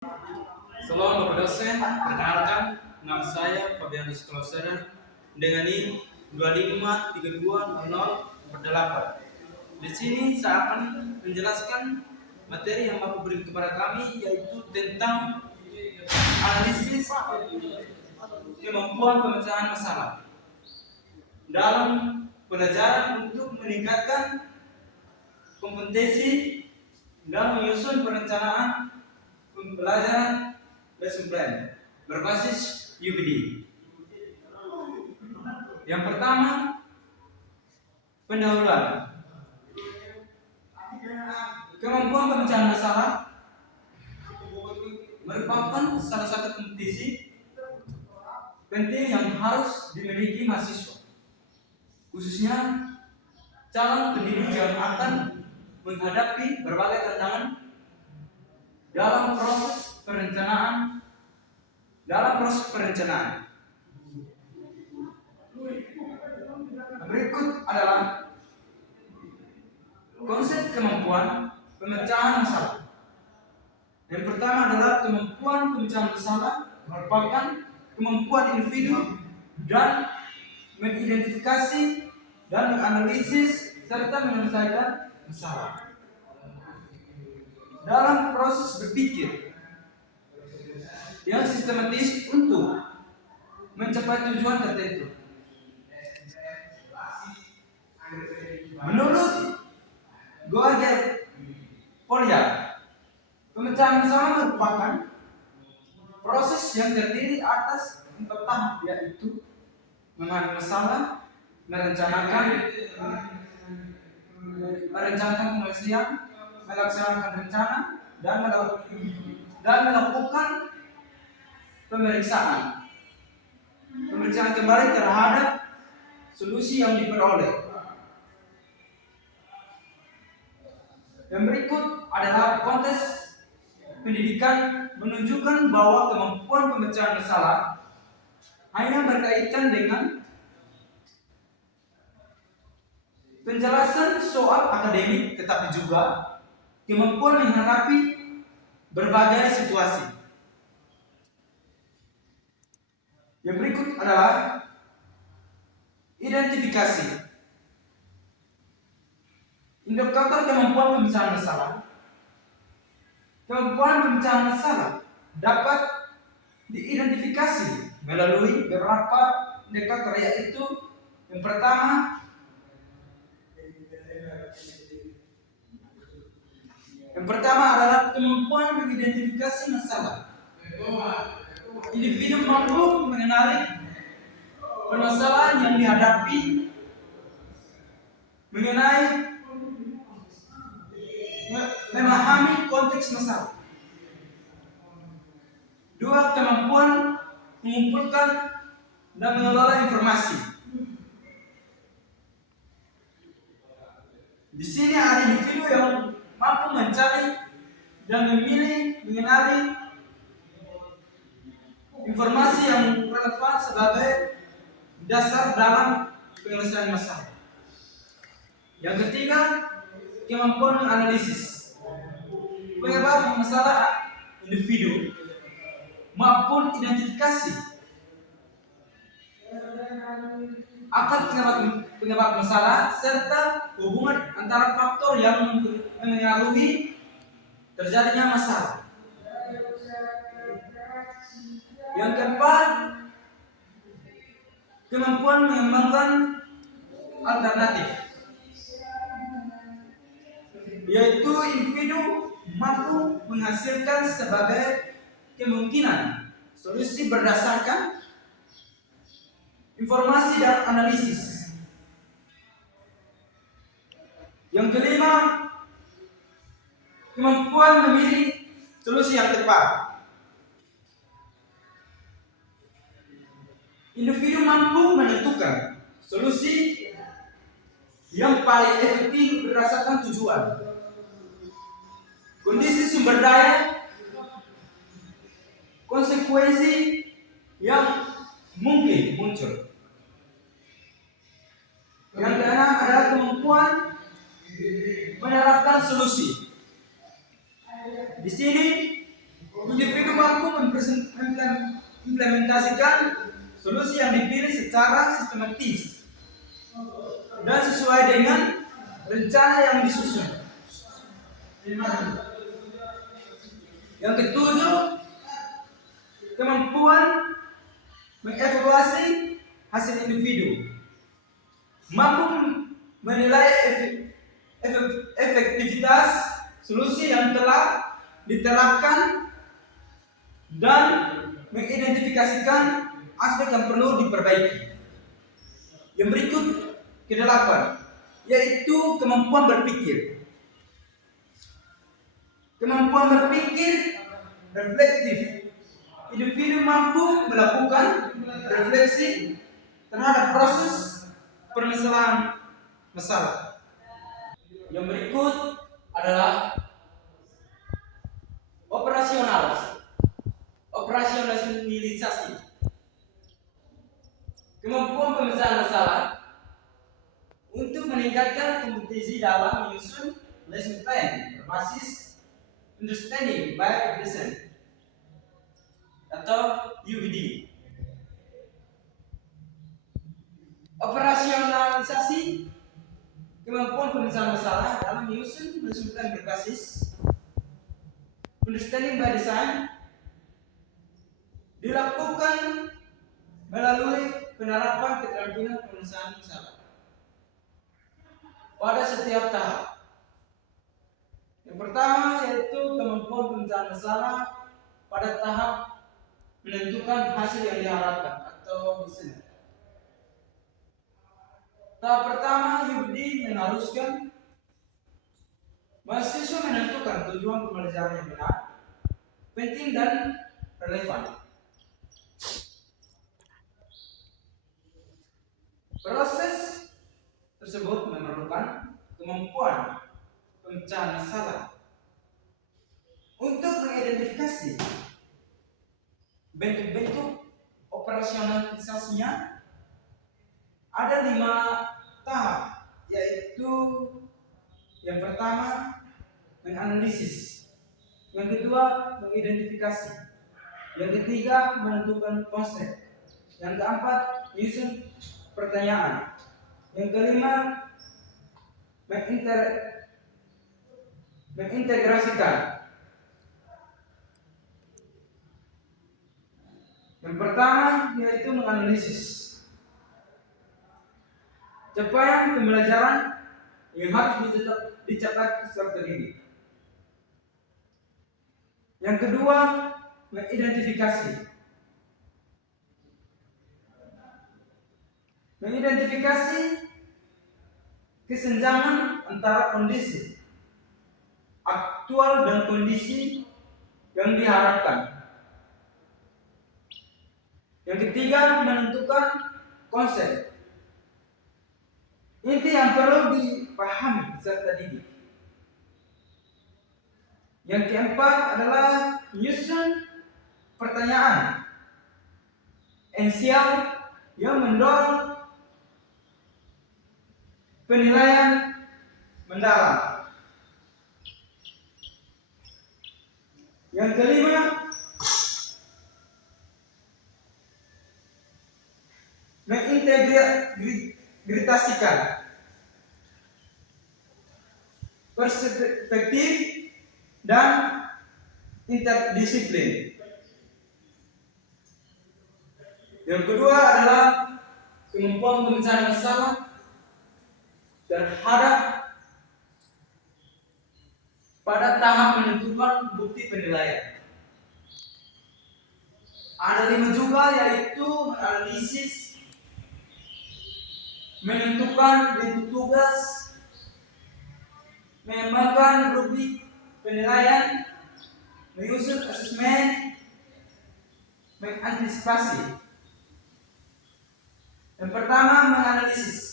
Shalom Bapak dosen, perkenalkan nama saya Fabianus Klausera dengan NIM 25320048. Di sini saya akan menjelaskan materi yang Bapak beri kepada kami, yaitu tentang analisis kemampuan pemecahan masalah dalam pelajaran untuk meningkatkan kompetensi dan menyusun perencanaan pembelajaran lesson plan berbasis UPD. Yang pertama, pendahuluan. Kemampuan pemecahan masalah merupakan salah satu kompetisi penting yang harus dimiliki mahasiswa, khususnya calon pendidik yang akan menghadapi berbagai tantangan dalam proses perencanaan. Berikut adalah konsep kemampuan pemecahan masalah. Yang pertama adalah kemampuan pemecahan masalah merupakan kemampuan individu dan mengidentifikasi dan menganalisis serta menyelesaikan masalah dalam proses berpikir yang sistematis untuk mencapai tujuan tertentu. Menurut Goaget Polya, pemecahan masalah merupakan proses yang terdiri atas 4 tahap, yaitu memahami masalah, merencanakan penyelesaian, melaksanakan rencana, dan melakukan pemeriksaan kembali terhadap solusi yang diperoleh. Yang berikut adalah konteks pendidikan menunjukkan bahwa kemampuan pemecahan masalah hanya berkaitan dengan penjelasan soal akademik, tetapi juga kemampuan menghadapi berbagai situasi. Yang berikut adalah identifikasi. Indikator kemampuan pemecahan masalah. Kemampuan pemecahan masalah dapat diidentifikasi melalui beberapa indikator, yaitu yang pertama adalah kemampuan mengidentifikasi masalah. Individu mampu mengenali permasalahan yang dihadapi, memahami konteks masalah. 2. Kemampuan mengumpulkan dan mengelola informasi. Di sini ada individu yang mampu mencari dan mengenali informasi yang relevan sebagai dasar dalam penyelesaian masalah. Yang ketiga, kemampuan menganalisis penyebab masalah individu maupun identifikasi akan penyebab masalah serta hubungan antara faktor yang mengaruhi terjadinya masalah. Yang keempat, kemampuan mengembangkan alternatif, yaitu individu mampu menghasilkan sebagai kemungkinan solusi berdasarkan informasi dan analisis. Yang kelima, kemampuan memilih solusi yang tepat. Individu mampu menentukan solusi yang paling efektif berdasarkan tujuan, kondisi sumber daya, konsekuensi yang mungkin muncul. Yang keenam adalah kemampuan menerapkan solusi. Di sini Individu mampu implementasikan solusi yang dipilih secara sistematis dan sesuai dengan rencana yang disusun. Yang ketujuh, kemampuan mengevaluasi hasil individu, mampu menilai efektivitas solusi yang telah diterapkan dan mengidentifikasikan aspek yang perlu diperbaiki. Yang berikut kedelapan, yaitu kemampuan berpikir. Kemampuan berpikir reflektif. Individu mampu melakukan refleksi terhadap proses permasalahan masalah. Yang berikut adalah operasionalisasi. Kemampuan pemecahan masalah untuk meningkatkan kompetensi dalam menyusun lesson plan berbasis understanding by design atau UBD. Operasionalisasi kemampuan pemecahan masalah dalam menyusun lesson plan berbasis understanding by design dilakukan melalui penerapan keterampilan pemecahan masalah pada setiap tahap. Yang pertama yaitu kemampuan pemecahan masalah pada tahap menentukan hasil yang diharapkan atau desain. Tahap pertama, UBD mengharuskan mahasiswa menentukan tujuan pembelajaran yang benar, penting dan relevan. Proses tersebut memerlukan kemampuan pemecahan masalah untuk mengidentifikasi bentuk-bentuk operasionalisasinya. Ada 5 tahap, yaitu yang pertama menganalisis, yang kedua mengidentifikasi, yang ketiga menentukan konsep, yang keempat menyusun pertanyaan, yang kelima mengintegrasikan. Yang pertama yaitu menganalisis capaian pembelajaran yang harus dicatat peserta didik. Yang kedua, mengidentifikasi. Mengidentifikasi kesenjangan antara kondisi aktual dan kondisi yang diharapkan. Yang ketiga, menentukan konsep. Inti yang perlu dipahami peserta didik. Yang keempat adalah menyusun pertanyaan esensial yang mendorong penilaian mendalam. Yang kelima, mengintegrasikan perspektif dan interdisiplin. Yang kedua adalah kemampuan pemecahan masalah terhadap pada tahap menentukan bukti penilaian. Ada 5 juga, yaitu menganalisis, menentukan bentuk tugas, mengembangkan rubrik penilaian, menyusun asesmen, mengantisipasi. Yang pertama, menganalisis.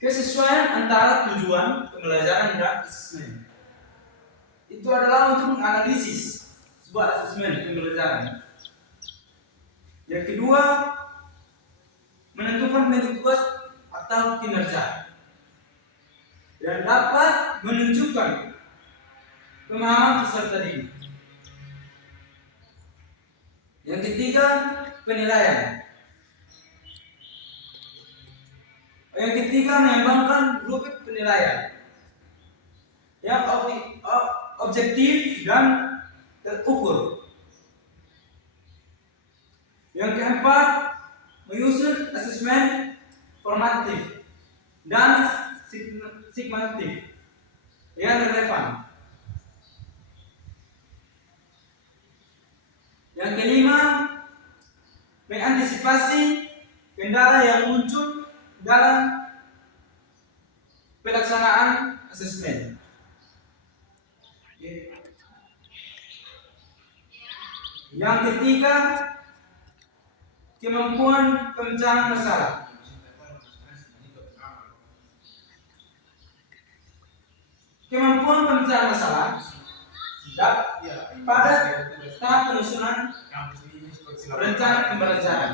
Kesesuaian antara tujuan pembelajaran dan asesmen. Itu adalah untuk menganalisis sebuah asesmen pembelajaran. Yang kedua, menentukan bentuk tugas atau kinerja yang dapat menunjukkan pemahaman peserta didik. Yang ketiga, penilaian. Yang ketiga, mengembangkan rubrik penilaian yang objektif dan terukur. Yang keempat, menyusun asesmen formatif dan sigmatif yang relevan. Yang kelima, mengantisipasi kendala yang muncul dalam pelaksanaan asesmen. Yang ketiga, kemampuan pemecahan masalah. Kemampuan pemecahan masalah pada tahap penyusunan rencana pembelajaran.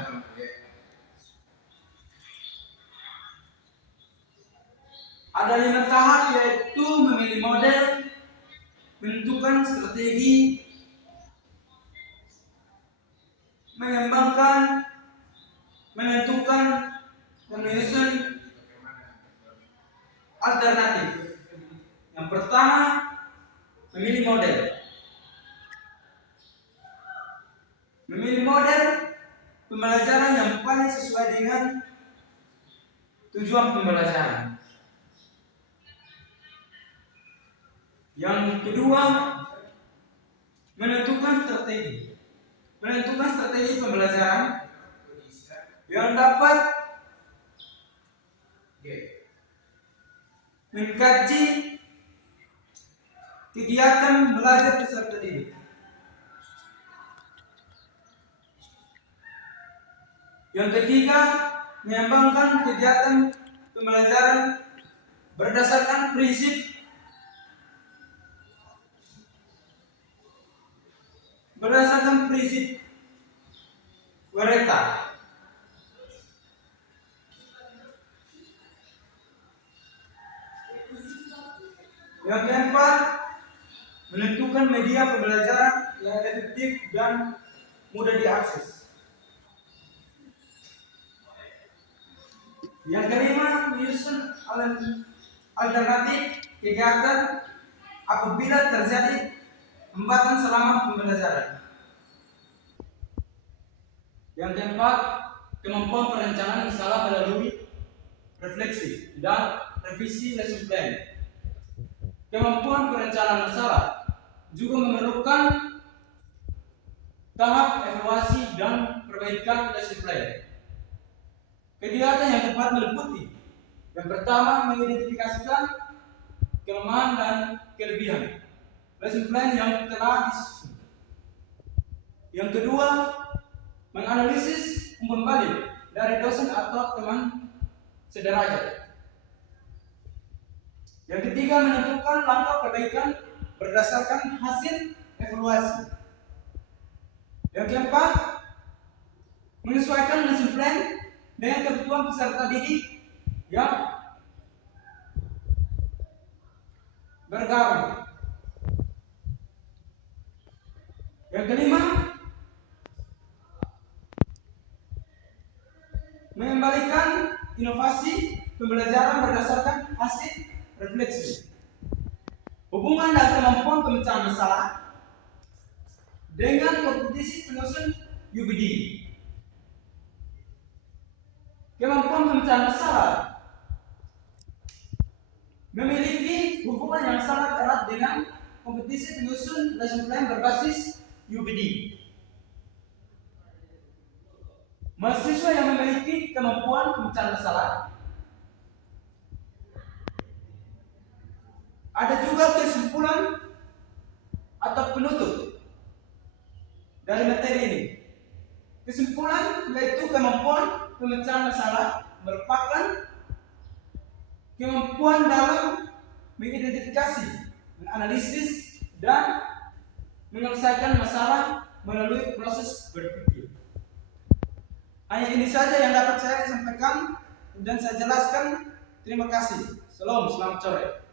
Ada 5 tahap, yaitu memilih model, menentukan strategi, mengembangkan, menentukan, dan menyusun alternatif. Yang pertama, memilih model. Memilih model pembelajaran yang paling sesuai dengan tujuan pembelajaran. Yang kedua, menentukan strategi. Menentukan strategi pembelajaran yang dapat mengkaji kegiatan belajar peserta didik. Yang ketiga, mengembangkan kegiatan pembelajaran berdasarkan prinsip Wreta. Yang keempat, menentukan media pembelajaran yang efektif dan mudah diakses. Yang kelima, menyusun alternatif kegiatan apabila terjadi hambatan selama pembelajaran. Yang keempat, kemampuan perencanaan masalah melalui refleksi dan revisi lesson plan. Kemampuan perencanaan masalah juga memerlukan tahap evaluasi dan perbaikan lesson plan. Kegiatan yang tepat meliputi: yang pertama, mengidentifikasikan kelemahan dan kelebihan lesson plan yang telah disusun. Yang kedua, menganalisis umpan balik dari dosen atau teman sederajat. Yang ketiga, menentukan langkah perbaikan berdasarkan hasil evaluasi. Yang keempat, menyesuaikan lesson plan dengan kebutuhan peserta didik yang bergabung. Yang kelima, mengembalikan inovasi pembelajaran berdasarkan hasil refleksi. Hubungan dan kemampuan pemecahan masalah dengan kompetisi penyusun UBD. Kemampuan pemecahan masalah memiliki hubungan yang sangat erat dengan kompetisi penyusun lesson plan berbasis UBD. Mahasiswa yang memiliki kemampuan pemecahan masalah ada juga kesimpulan atau penutup dari materi ini. Kesimpulan yaitu kemampuan pemecahan masalah merupakan kemampuan dalam mengidentifikasi, menganalisis, dan menyelesaikan masalah melalui proses berpikir. Hanya ini saja yang dapat saya sampaikan dan saya jelaskan. Terima kasih. Shalom, selamat sore.